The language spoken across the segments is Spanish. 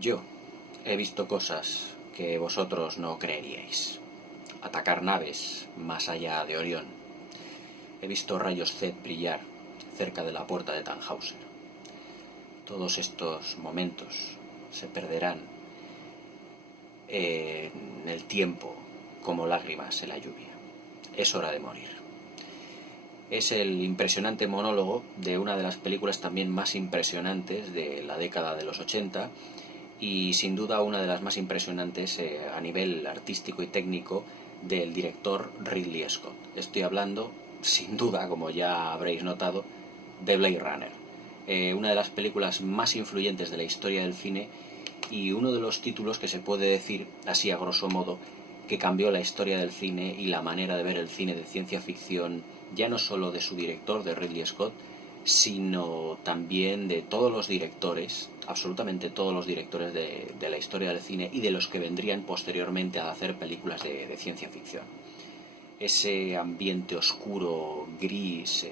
Yo he visto cosas que vosotros no creeríais. Atacar naves más allá de Orión. He visto rayos Z brillar cerca de la puerta de Tannhauser. Todos estos momentos se perderán en el tiempo como lágrimas en la lluvia. Es hora de morir. Es el impresionante monólogo de una de las películas también más impresionantes de la década de los 80 y sin duda una de las más impresionantes a nivel artístico y técnico del director Ridley Scott. Estoy hablando, sin duda, como ya habréis notado, de Blade Runner, una de las películas más influyentes de la historia del cine y uno de los títulos que se puede decir, así a grosso modo, que cambió la historia del cine y la manera de ver el cine de ciencia ficción, ya no solo de su director, de Ridley Scott, sino también de todos los directores, absolutamente todos los directores de la historia del cine y de los que vendrían posteriormente a hacer películas de ciencia ficción. Ese ambiente oscuro, gris,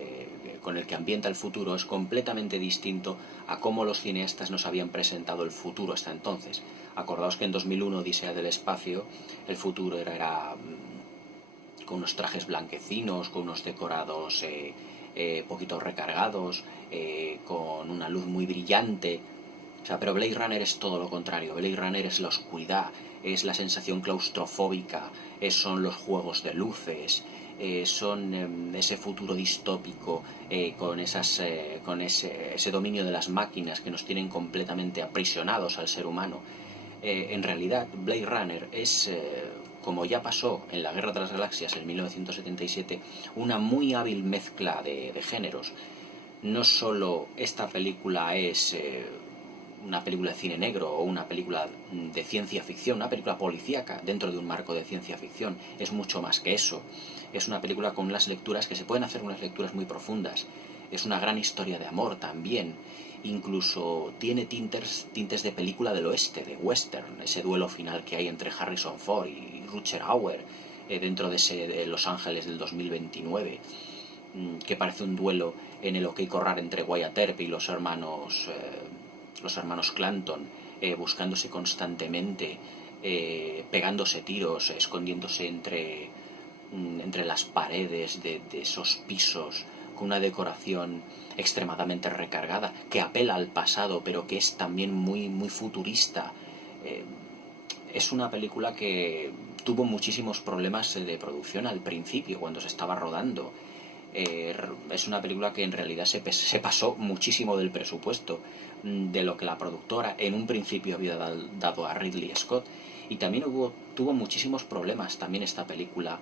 con el que ambienta el futuro es completamente distinto a cómo los cineastas nos habían presentado el futuro hasta entonces. Acordaos que en 2001, Odisea del espacio, el futuro era con unos trajes blanquecinos, con unos decorados poquito recargados, con una luz muy brillante. O sea, pero Blade Runner es todo lo contrario. Blade Runner es la oscuridad, es la sensación claustrofóbica, son los juegos de luces, son ese futuro distópico con ese dominio de las máquinas que nos tienen completamente aprisionados al ser humano. En realidad, Blade Runner es, como ya pasó en la Guerra de las Galaxias en 1977, una muy hábil mezcla de géneros. No solo esta película es una película de cine negro o una película de ciencia ficción, una película policíaca dentro de un marco de ciencia ficción, es mucho más que eso. Es una película con unas lecturas que se pueden hacer unas lecturas muy profundas. Es una gran historia de amor también. Incluso tiene tintes de película del oeste, de western, ese duelo final que hay entre Harrison Ford y Rutger Hauer dentro de Los Ángeles del 2029, que parece un duelo en el OK Corral entre Wyatt Earp y los hermanos Clanton, buscándose constantemente, pegándose tiros, escondiéndose entre las paredes de esos pisos, con una decoración extremadamente recargada, que apela al pasado, pero que es también muy, muy futurista. Es una película que tuvo muchísimos problemas de producción al principio, cuando se estaba rodando. Es una película que en realidad se pasó muchísimo del presupuesto de lo que la productora en un principio había dado a Ridley Scott, y también tuvo muchísimos problemas también esta película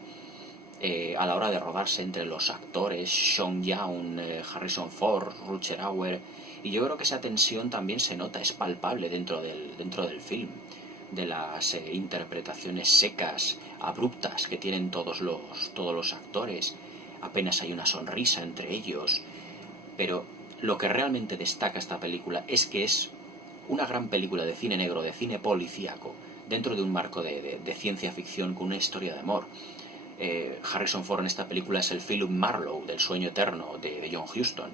a la hora de rodarse entre los actores, Sean Young, Harrison Ford, Rutger Hauer, y yo creo que esa tensión también se nota, es palpable dentro del film, de las interpretaciones secas, abruptas que tienen todos los actores. Apenas hay una sonrisa entre ellos, pero lo que realmente destaca esta película es que es una gran película de cine negro, de cine policíaco, dentro de un marco de ciencia ficción con una historia de amor. Harrison Ford en esta película es el Philip Marlowe del Sueño Eterno de John Huston.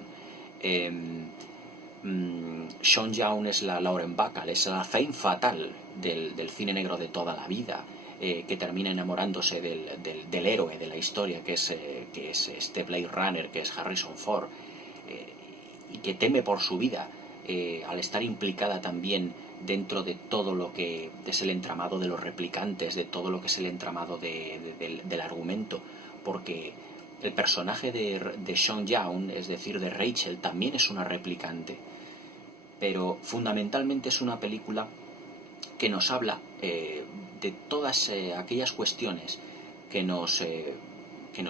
Sean Young es la Lauren Bacall, es la femme fatale del cine negro de toda la vida, que termina enamorándose del héroe de la historia, que es este Blade Runner, que es Harrison Ford, y que teme por su vida al estar implicada también dentro de todo lo que es el entramado de los replicantes, de todo lo que es el entramado del argumento, porque el personaje de Sean Young, es decir, de Rachel, también es una replicante, pero fundamentalmente es una película que nos habla de todas aquellas cuestiones que nos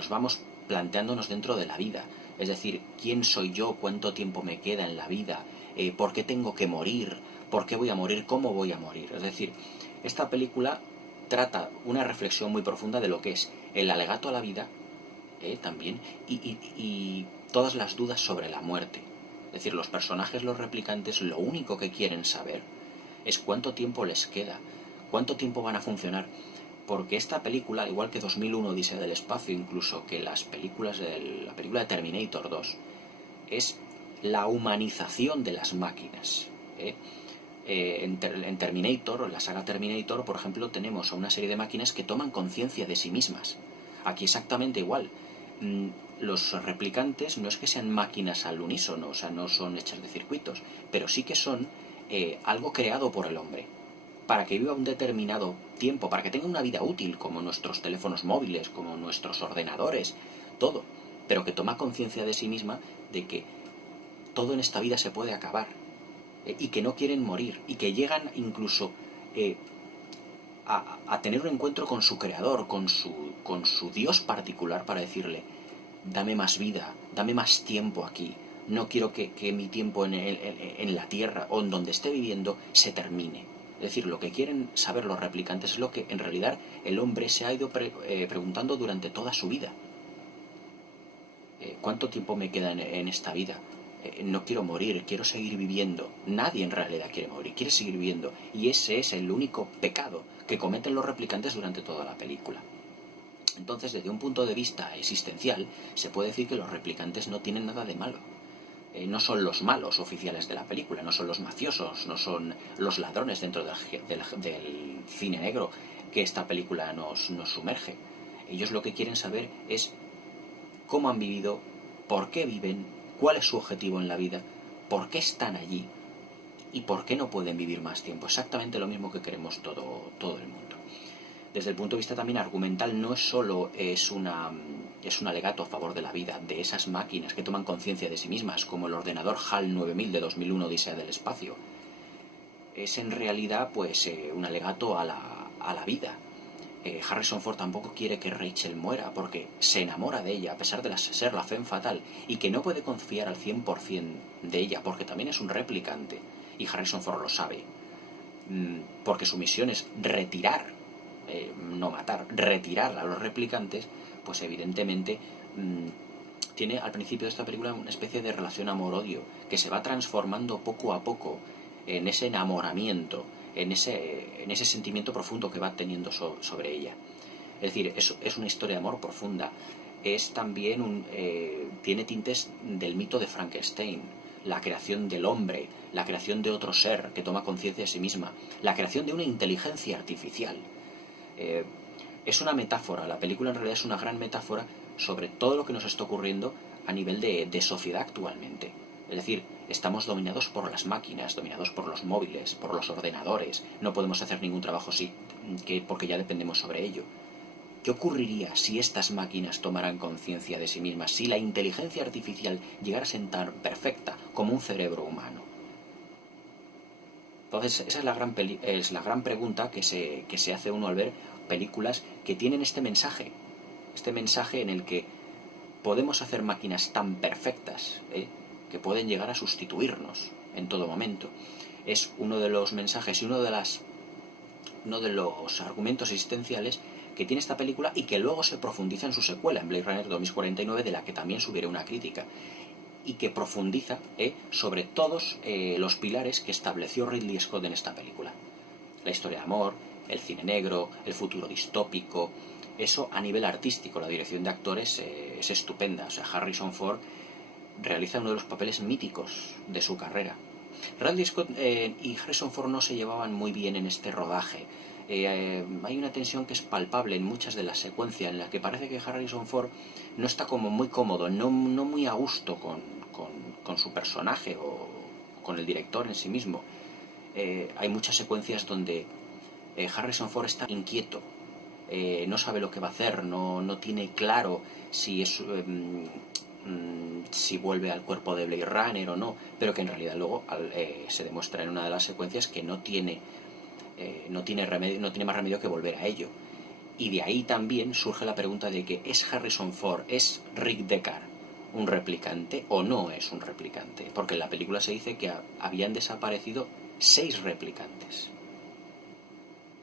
vamos planteándonos dentro de la vida. Es decir, ¿quién soy yo? ¿Cuánto tiempo me queda en la vida? ¿Por qué tengo que morir? ¿Por qué voy a morir? ¿Cómo voy a morir? Es decir, esta película trata una reflexión muy profunda de lo que es el alegato a la vida, también, y todas las dudas sobre la muerte. Es decir, los personajes, los replicantes, lo único que quieren saber es cuánto tiempo les queda, cuánto tiempo van a funcionar. Porque esta película, igual que 2001, Odisea del espacio, incluso que la película de Terminator 2, es la humanización de las máquinas. En Terminator, en la saga Terminator, por ejemplo, tenemos a una serie de máquinas que toman conciencia de sí mismas. Aquí exactamente igual. Los replicantes no es que sean máquinas al unísono, o sea, no son hechas de circuitos, pero sí que son algo creado por el hombre, para que viva un determinado tiempo, para que tenga una vida útil, como nuestros teléfonos móviles, como nuestros ordenadores, todo, pero que toma conciencia de sí misma de que todo en esta vida se puede acabar, y que no quieren morir, y que llegan incluso a tener un encuentro con su creador, con su Dios particular, para decirle: dame más vida, dame más tiempo aquí, no quiero que mi tiempo en la Tierra o en donde esté viviendo se termine. Es decir, lo que quieren saber los replicantes es lo que en realidad el hombre se ha ido preguntando durante toda su vida. ¿Cuánto tiempo me queda en esta vida? No quiero morir, quiero seguir viviendo. Nadie en realidad quiere morir, quiere seguir viviendo. Y ese es el único pecado que cometen los replicantes durante toda la película. Entonces, desde un punto de vista existencial, se puede decir que los replicantes no tienen nada de malo. No son los malos oficiales de la película, no son los mafiosos, no son los ladrones dentro del cine negro que esta película nos sumerge. Ellos lo que quieren saber es cómo han vivido, por qué viven, cuál es su objetivo en la vida, por qué están allí y por qué no pueden vivir más tiempo. Exactamente lo mismo que queremos todo el mundo. Desde el punto de vista también argumental, no es solo es un alegato a favor de la vida, de esas máquinas que toman conciencia de sí mismas, como el ordenador HAL 9000 de 2001, Odisea del Espacio. Es en realidad pues un alegato a la vida. Harrison Ford tampoco quiere que Rachel muera, porque se enamora de ella, a pesar de ser la femme fatal, y que no puede confiar al 100% de ella, porque también es un replicante, y Harrison Ford lo sabe, porque su misión es retirar, no matar, retirar a los replicantes. Pues evidentemente tiene al principio de esta película una especie de relación amor-odio que se va transformando poco a poco en ese enamoramiento, en ese sentimiento profundo que va teniendo sobre ella. Es decir, es una historia de amor profunda. Es también tiene tintes del mito de Frankenstein, la creación del hombre, la creación de otro ser que toma conciencia de sí misma, la creación de una inteligencia artificial. Es una metáfora, la película en realidad es una gran metáfora sobre todo lo que nos está ocurriendo a nivel de sociedad actualmente. Es decir, estamos dominados por las máquinas, dominados por los móviles, por los ordenadores, no podemos hacer ningún trabajo porque ya dependemos sobre ello. ¿Qué ocurriría si estas máquinas tomaran conciencia de sí mismas, si la inteligencia artificial llegara a ser tan perfecta como un cerebro humano? Entonces, esa es la gran pregunta que se hace uno al ver películas que tienen este mensaje en el que podemos hacer máquinas tan perfectas, que pueden llegar a sustituirnos en todo momento. Es uno de los mensajes y uno de los argumentos existenciales que tiene esta película, y que luego se profundiza en su secuela, en Blade Runner 2049, de la que también subiré una crítica, y que profundiza sobre todos los pilares que estableció Ridley Scott en esta película. La historia de amor, el cine negro, el futuro distópico. Eso a nivel artístico, la dirección de actores es estupenda. O sea, Harrison Ford realiza uno de los papeles míticos de su carrera. Ridley Scott y Harrison Ford no se llevaban muy bien en este rodaje. Hay una tensión que es palpable en muchas de las secuencias, en las que parece que Harrison Ford no está como muy cómodo, no muy a gusto con su personaje o con el director en sí mismo. Hay muchas secuencias donde Harrison Ford está inquieto, no sabe lo que va a hacer, no tiene claro si vuelve al cuerpo de Blade Runner o no, pero que en realidad luego se demuestra en una de las secuencias que no tiene más remedio que volver a ello. Y de ahí también surge la pregunta de que ¿es Harrison Ford, es Rick Deckard un replicante o no es un replicante? Porque en la película se dice que habían desaparecido 6 replicantes.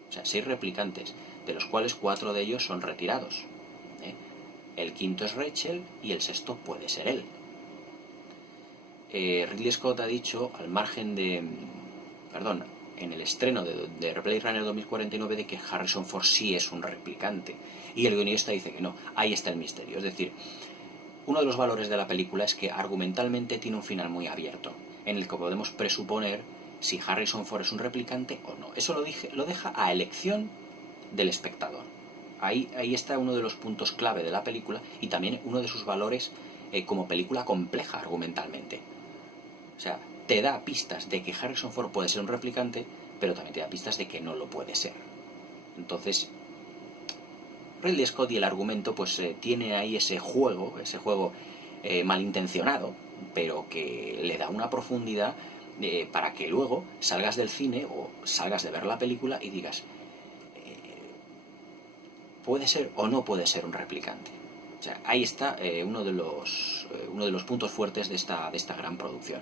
O sea, 6 replicantes, de los cuales 4 de ellos son retirados. El quinto es Rachel y el sexto puede ser él. Ridley Scott ha dicho, en el estreno de Blade Runner 2049, de que Harrison Ford sí es un replicante, y el guionista dice que no. Ahí está el misterio. Es decir, uno de los valores de la película es que argumentalmente tiene un final muy abierto, en el que podemos presuponer si Harrison Ford es un replicante o no. Eso lo deja a elección del espectador. Ahí está uno de los puntos clave de la película y también uno de sus valores como película compleja argumentalmente. O sea, te da pistas de que Harrison Ford puede ser un replicante, pero también te da pistas de que no lo puede ser. Entonces, Ridley Scott y el argumento pues tiene ahí ese juego malintencionado, pero que le da una profundidad para que luego salgas del cine o salgas de ver la película y digas, ¿puede ser o no puede ser un replicante? O sea, ahí está uno de los puntos fuertes de esta gran producción.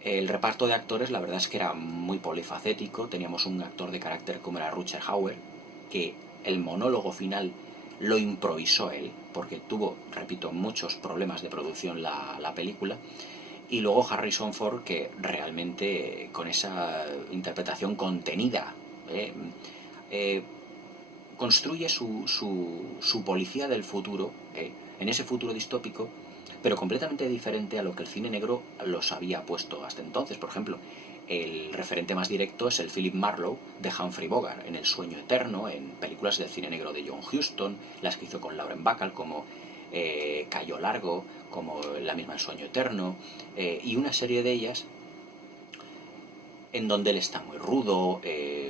El reparto de actores, la verdad es que era muy polifacético. Teníamos un actor de carácter como era Rutger Hauer, que el monólogo final lo improvisó él, porque tuvo, repito, muchos problemas de producción la película. Y luego Harrison Ford, que realmente con esa interpretación contenida construye su policía del futuro, en ese futuro distópico, pero completamente diferente a lo que el cine negro los había puesto hasta entonces. Por ejemplo, el referente más directo es el Philip Marlowe de Humphrey Bogart, en El sueño eterno, en películas del cine negro de John Huston, las que hizo con Lauren Bacall, como Cayo Largo, como la misma El sueño eterno, y una serie de ellas en donde él está muy rudo,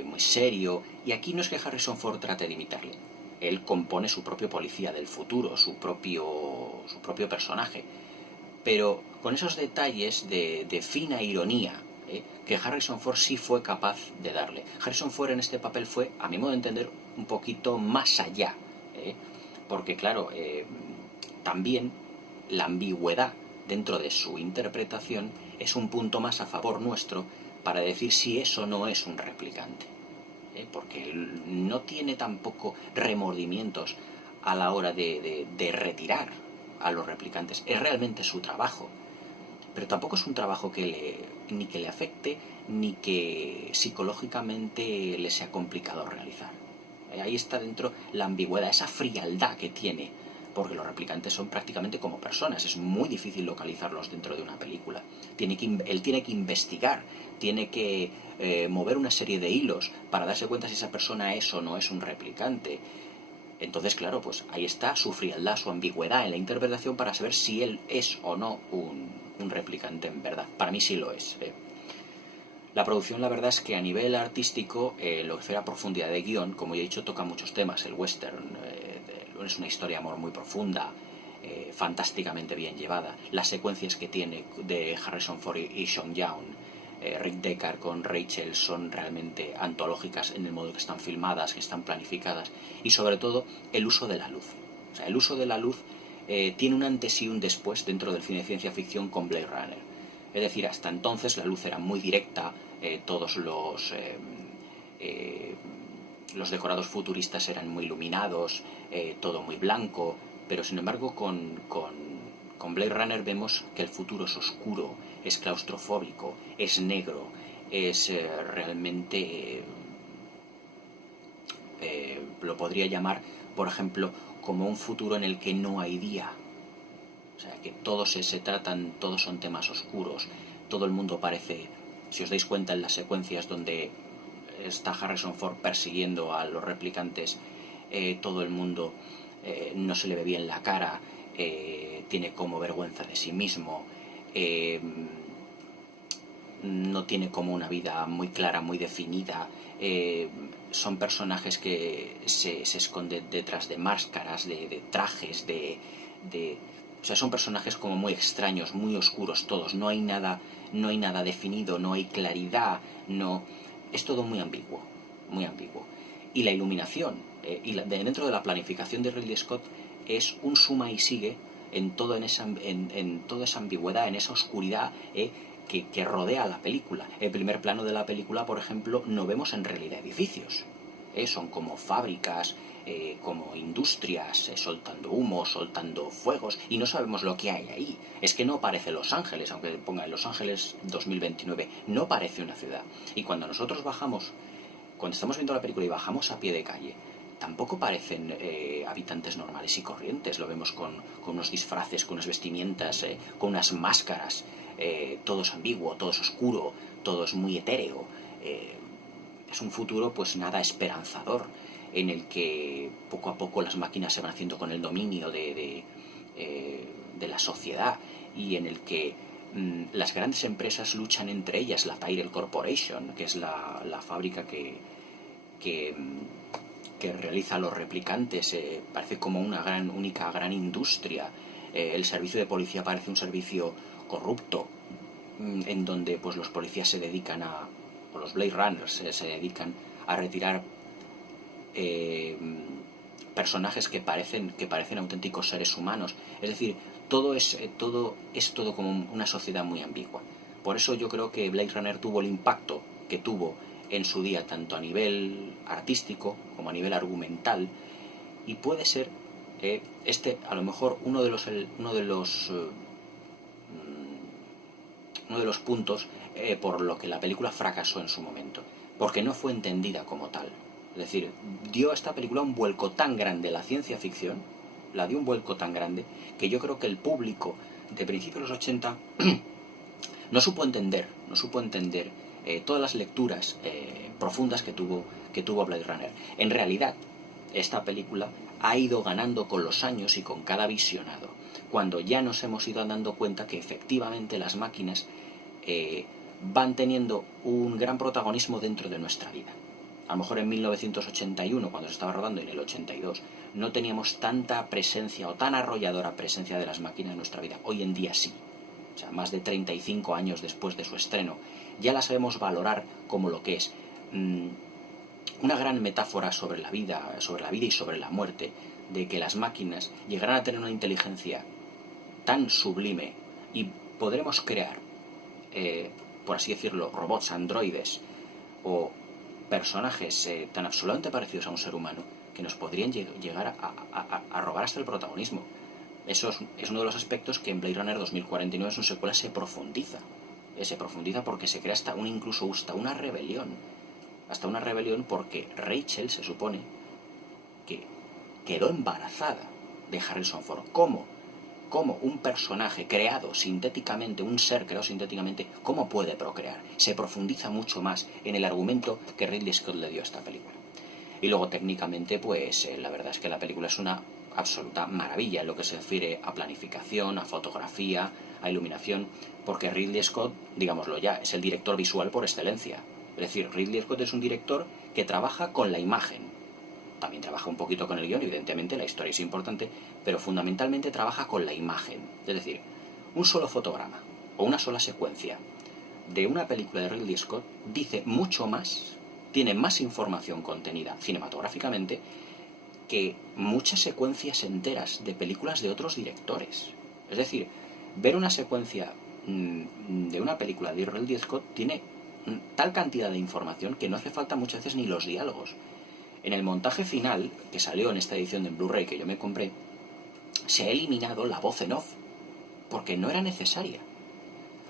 muy serio, y aquí no es que Harrison Ford trate de imitarle. Él compone su propio policía del futuro, su propio personaje, pero con esos detalles de fina ironía que Harrison Ford sí fue capaz de darle. Harrison Ford en este papel fue, a mi modo de entender, un poquito más allá, porque claro, también la ambigüedad dentro de su interpretación es un punto más a favor nuestro para decir si eso no es un replicante, porque él no tiene tampoco remordimientos a la hora de retirar a los replicantes. Es realmente su trabajo, pero tampoco es un trabajo ni que le afecte ni que psicológicamente le sea complicado realizar. Ahí está dentro la ambigüedad, esa frialdad que tiene, porque los replicantes son prácticamente como personas, es muy difícil localizarlos dentro de una película. Él tiene que investigar, tiene que mover una serie de hilos para darse cuenta si esa persona es o no es un replicante. Entonces, claro, pues ahí está su frialdad, su ambigüedad en la interpretación para saber si él es o no un replicante en verdad. Para mí sí lo es. La producción, la verdad es que a nivel artístico, lo que fue la profundidad de guión, como ya he dicho, toca muchos temas. El western es una historia de amor muy profunda, fantásticamente bien llevada. Las secuencias que tiene de Harrison Ford y Sean Young, Rick Deckard con Rachel, son realmente antológicas en el modo que están filmadas, que están planificadas, y sobre todo el uso de la luz. O sea, el uso de la luz tiene un antes y un después dentro del cine de ciencia ficción con Blade Runner. Es decir, hasta entonces la luz era muy directa, todos los decorados futuristas eran muy iluminados, todo muy blanco, pero sin embargo con Blade Runner vemos que el futuro es oscuro, es claustrofóbico, es negro, es realmente, lo podría llamar, por ejemplo, como un futuro en el que no hay día. O sea, que todos todos son temas oscuros, todo el mundo parece, si os dais cuenta en las secuencias donde está Harrison Ford persiguiendo a los replicantes, todo el mundo no se le ve bien la cara, tiene como vergüenza de sí mismo, no tiene como una vida muy clara, muy definida, son personajes que se esconden detrás de máscaras, de trajes, o sea, son personajes como muy extraños, muy oscuros todos, no hay nada definido, no hay claridad, es todo muy ambiguo, muy ambiguo. Y la iluminación, dentro de la planificación de Ridley Scott, es un suma y sigue en toda esa ambigüedad, en esa oscuridad que rodea la película. El primer plano de la película, por ejemplo, no vemos en realidad edificios, son como fábricas, como industrias, soltando humo, soltando fuegos, y no sabemos lo que hay ahí. Es que no parece Los Ángeles, aunque ponga en Los Ángeles 2029, no parece una ciudad. Y cuando nosotros cuando estamos viendo la película y bajamos a pie de calle, tampoco parecen habitantes normales y corrientes. Lo vemos con unos disfraces, con unas vestimentas, con unas máscaras, todo es ambiguo, todo es oscuro, todo es muy etéreo. Es un futuro pues nada esperanzador, en el que poco a poco las máquinas se van haciendo con el dominio de la sociedad, y en el que las grandes empresas luchan entre ellas. La Tyrell Corporation, que es la fábrica que realiza los replicantes, parece como una única gran industria. El servicio de policía parece un servicio corrupto, en donde pues los policías se dedican o los Blade Runners se dedican a retirar personajes que parecen auténticos seres humanos. Es decir, todo es como una sociedad muy ambigua. Por eso yo creo que Blade Runner tuvo el impacto que tuvo en su día, tanto a nivel artístico como a nivel argumental, y puede ser a lo mejor uno de los puntos por lo que la película fracasó en su momento, porque no fue entendida como tal. Es decir, dio a esta película un vuelco tan grande, la ciencia ficción la dio un vuelco tan grande, que yo creo que el público de principios de los 80 no supo entender todas las lecturas profundas que tuvo Blade Runner. En realidad, esta película ha ido ganando con los años y con cada visionado, cuando ya nos hemos ido dando cuenta que efectivamente las máquinas van teniendo un gran protagonismo dentro de nuestra vida. A lo mejor en 1981, cuando se estaba rodando, y en el 82, no teníamos tanta presencia o tan arrolladora presencia de las máquinas en nuestra vida. Hoy en día sí. O sea, más de 35 años después de su estreno, ya la sabemos valorar como lo que es. Una gran metáfora sobre la vida y sobre la muerte, de que las máquinas llegarán a tener una inteligencia tan sublime y podremos crear, por así decirlo, robots, androides o personajes tan absolutamente parecidos a un ser humano, que nos podrían llegar a robar hasta el protagonismo. Eso es uno de los aspectos que en Blade Runner 2049, su secuela, se profundiza. Se profundiza porque se crea incluso hasta una rebelión. Hasta una rebelión porque Rachel se supone que quedó embarazada de Harrison Ford. ¿Cómo un personaje creado sintéticamente, un ser creado sintéticamente, cómo puede procrear? Se profundiza mucho más en el argumento que Ridley Scott le dio a esta película. Y luego técnicamente, pues la verdad es que la película es una absoluta maravilla en lo que se refiere a planificación, a fotografía, a iluminación, porque Ridley Scott, digámoslo ya, es el director visual por excelencia. Es decir, Ridley Scott es un director que trabaja con la imagen. También trabaja un poquito con el guión, evidentemente la historia es importante, pero fundamentalmente trabaja con la imagen. Es decir, un solo fotograma o una sola secuencia de una película de Ridley Scott dice mucho más, tiene más información contenida cinematográficamente que muchas secuencias enteras de películas de otros directores. Es decir, ver una secuencia de una película de Ridley Scott tiene tal cantidad de información que no hace falta muchas veces ni los diálogos. En el montaje final, que salió en esta edición de Blu-ray que yo me compré, se ha eliminado la voz en off, porque no era necesaria.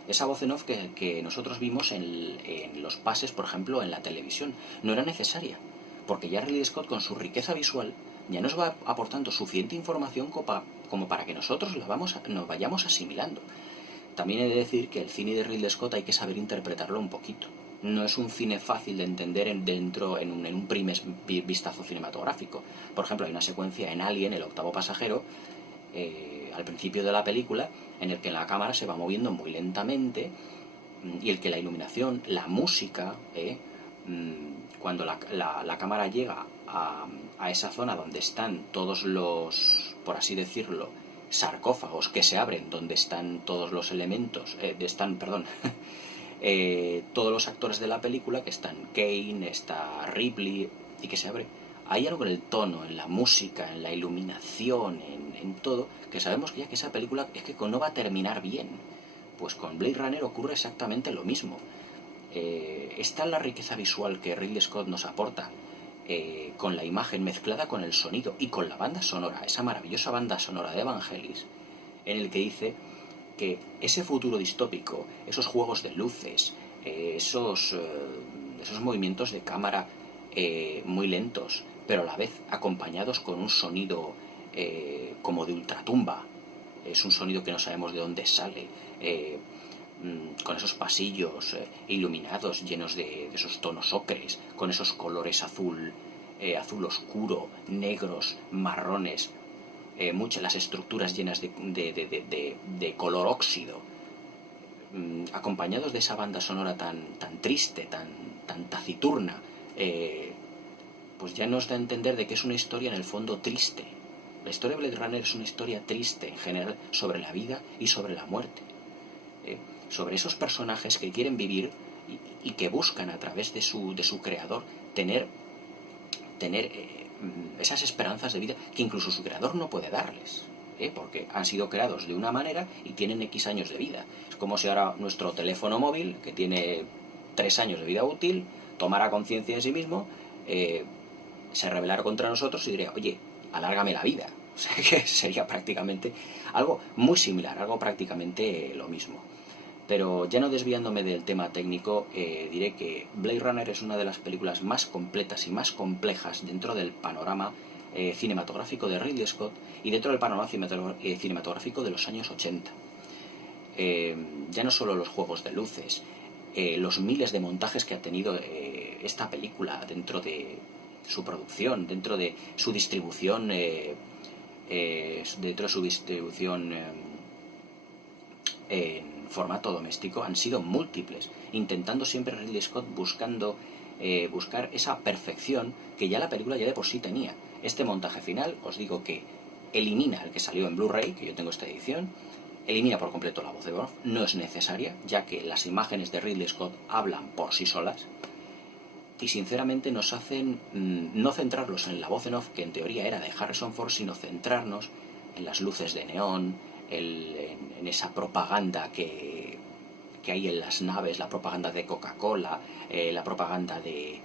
Esa voz en off que nosotros vimos en los pases, por ejemplo, en la televisión, no era necesaria, porque ya Ridley Scott, con su riqueza visual, ya nos va aportando suficiente información como para que nosotros nos vayamos asimilando. También he de decir que el cine de Ridley Scott hay que saber interpretarlo un poquito. No es un cine fácil de entender en un primer vistazo cinematográfico. Por ejemplo, hay una secuencia en Alien, el octavo pasajero, al principio de la película, en el que la cámara se va moviendo muy lentamente, y el que la iluminación, la música, cuando la cámara llega a esa zona donde están todos los, por así decirlo, sarcófagos que se abren, donde están todos los elementos, todos los actores de la película, que están Kane, está Ripley, y que se abre. Hay algo en el tono, en la música, en la iluminación, en todo, que sabemos que ya que esa película es que no va a terminar bien. Pues con Blade Runner ocurre exactamente lo mismo. Está la riqueza visual que Ridley Scott nos aporta, con la imagen mezclada con el sonido y con la banda sonora, esa maravillosa banda sonora de Vangelis, en el que dice que ese futuro distópico, esos juegos de luces, esos movimientos de cámara muy lentos, pero a la vez acompañados con un sonido como de ultratumba, es un sonido que no sabemos de dónde sale, con esos pasillos iluminados, llenos de esos tonos ocres, con esos colores azul oscuro, negros, marrones, muchas las estructuras llenas de color óxido, acompañados de esa banda sonora tan triste, tan taciturna, pues ya nos da a entender de que es una historia en el fondo triste. La historia de Blade Runner es una historia triste en general sobre la vida y sobre la muerte, sobre esos personajes que quieren vivir y que buscan a través de su creador tener esas esperanzas de vida que incluso su creador no puede darles, porque han sido creados de una manera y tienen X años de vida. Es como si ahora nuestro teléfono móvil, que tiene 3 años de vida útil, tomara conciencia de sí mismo, se rebelara contra nosotros y diría, oye, alárgame la vida. O sea que sería prácticamente algo muy similar, algo prácticamente lo mismo. Pero ya no desviándome del tema técnico, diré que Blade Runner es una de las películas más completas y más complejas dentro del panorama cinematográfico de Ridley Scott y dentro del panorama cinematográfico de los años 80. Ya no solo los juegos de luces, los miles de montajes que ha tenido esta película dentro de su producción, dentro de su distribución, en formato doméstico, han sido múltiples, intentando siempre Ridley Scott buscar esa perfección que ya la película ya de por sí tenía. Este montaje final, os digo que elimina el que salió en Blu-ray, que yo tengo esta edición, elimina por completo la voz de voz, no es necesaria, ya que las imágenes de Ridley Scott hablan por sí solas, y sinceramente nos hacen no centrarlos en la voz en off, que en teoría era de Harrison Ford, sino centrarnos en las luces de neón, en esa propaganda que hay en las naves, la propaganda de Coca-Cola, la propaganda de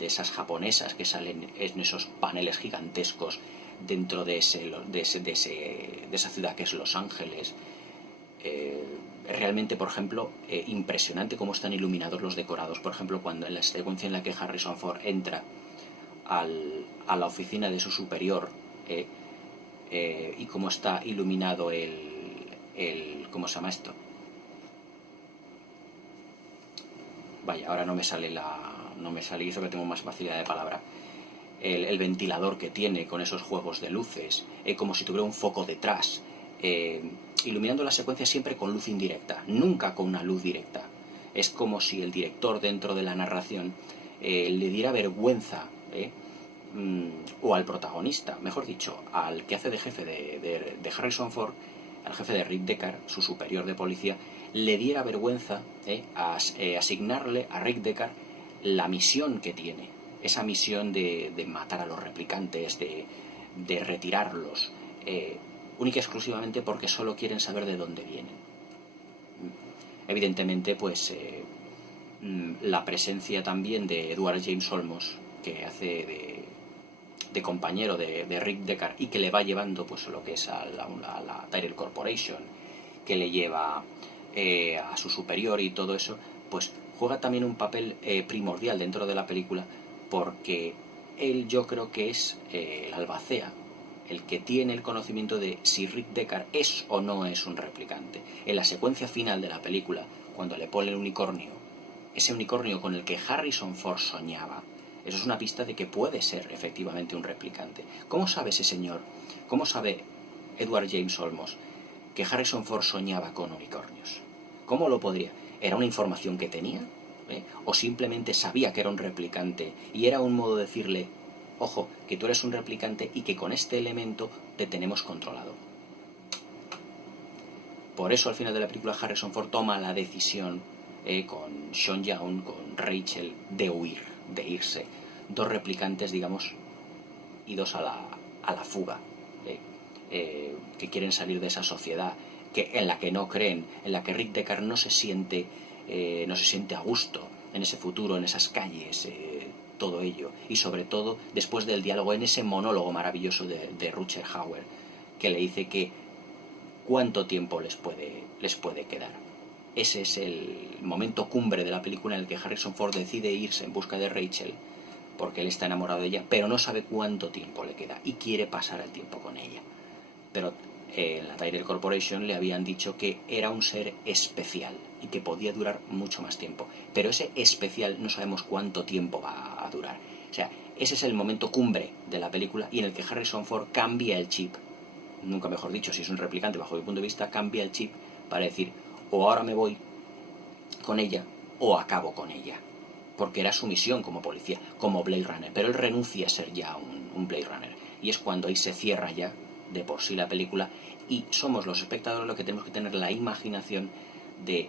esas japonesas que salen en esos paneles gigantescos dentro de esa ciudad que es Los Ángeles. Realmente, por ejemplo, impresionante cómo están iluminados los decorados. Por ejemplo, cuando en la secuencia en la que Harrison Ford entra a la oficina de su superior, y cómo está iluminado ¿cómo se llama esto? Vaya, ahora no me sale y eso que tengo más facilidad de palabra. El ventilador que tiene con esos juegos de luces, como si tuviera un foco detrás, iluminando la secuencia siempre con luz indirecta, nunca con una luz directa. Es como si el director dentro de la narración le diera vergüenza, o al protagonista, mejor dicho, al que hace de jefe de Harrison Ford, al jefe de Rick Deckard, su superior de policía, le diera vergüenza asignarle a Rick Deckard la misión que tiene, esa misión de matar a los replicantes, de retirarlos, única y exclusivamente porque solo quieren saber de dónde vienen. Evidentemente, pues la presencia también de Edward James Olmos, que hace de compañero de Rick Deckard y que le va llevando pues lo que es a la Tyrell Corporation, que le lleva a su superior y todo eso, pues juega también un papel primordial dentro de la película, porque él, yo creo que es el albacea, el que tiene el conocimiento de si Rick Deckard es o no es un replicante. En la secuencia final de la película, cuando le pone el unicornio, ese unicornio con el que Harrison Ford soñaba, eso es una pista de que puede ser efectivamente un replicante. ¿Cómo sabe ese señor? ¿Cómo sabe Edward James Olmos que Harrison Ford soñaba con unicornios? ¿Cómo lo podría? ¿Era una información que tenía? ¿O simplemente sabía que era un replicante y era un modo de decirle, ojo, que tú eres un replicante y que con este elemento te tenemos controlado? Por eso al final de la película Harrison Ford toma la decisión con Sean Young, con Rachel, de huir, de irse. 2 replicantes, digamos, idos a la fuga, que quieren salir de esa sociedad en la que no creen, en la que Rick Deckard no se siente a gusto en ese futuro, en esas calles, todo ello. Y sobre todo después del diálogo, en ese monólogo maravilloso de Rutger Hauer, que le dice que cuánto tiempo les puede quedar. Ese es el momento cumbre de la película en el que Harrison Ford decide irse en busca de Rachel, porque él está enamorado de ella, pero no sabe cuánto tiempo le queda y quiere pasar el tiempo con ella. Pero en la Tyrell Corporation le habían dicho que era un ser especial y que podía durar mucho más tiempo. Pero ese especial no sabemos cuánto tiempo va a durar. O sea, ese es el momento cumbre de la película y en el que Harrison Ford cambia el chip. Nunca mejor dicho, si es un replicante bajo mi punto de vista, cambia el chip para decir, o ahora me voy con ella o acabo con ella. Porque era su misión como policía, como Blade Runner. Pero él renuncia a ser ya un Blade Runner. Y es cuando ahí se cierra ya de por sí la película y somos los espectadores los que tenemos que tener la imaginación de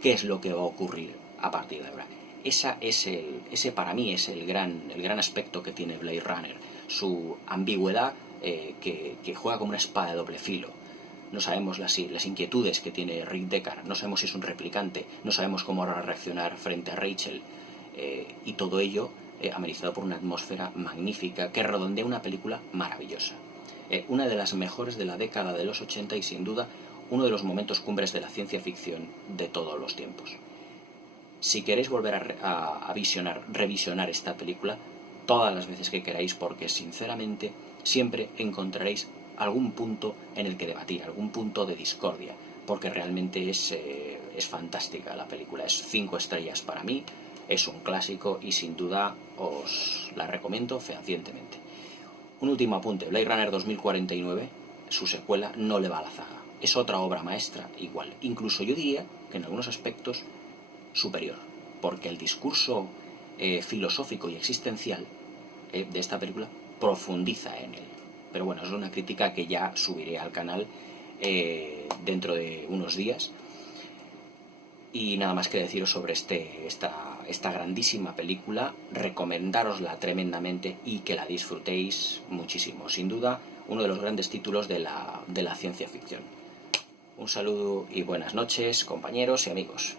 qué es lo que va a ocurrir a partir de ahora. Ese para mí es el gran aspecto que tiene Blade Runner, su ambigüedad que juega como una espada de doble filo. No sabemos las inquietudes que tiene Rick Deckard, no sabemos si es un replicante, no sabemos cómo va a reaccionar frente a Rachel, y todo ello amenizado por una atmósfera magnífica que redondea una película maravillosa. Una de las mejores de la década de los 80 y sin duda uno de los momentos cumbres de la ciencia ficción de todos los tiempos. Si queréis volver a revisionar esta película todas las veces que queráis, porque sinceramente siempre encontraréis algún punto en el que debatir, algún punto de discordia, porque realmente es fantástica la película, es 5 estrellas para mí, es un clásico y sin duda os la recomiendo fehacientemente. Un último apunte, Blade Runner 2049, su secuela, no le va a la zaga. Es otra obra maestra igual. Incluso yo diría que en algunos aspectos superior, porque el discurso filosófico y existencial de esta película profundiza en él. Pero bueno, es una crítica que ya subiré al canal dentro de unos días. Y nada más que deciros sobre esta grandísima película, recomendárosla tremendamente y que la disfrutéis muchísimo. Sin duda, uno de los grandes títulos de la ciencia ficción. Un saludo y buenas noches, compañeros y amigos.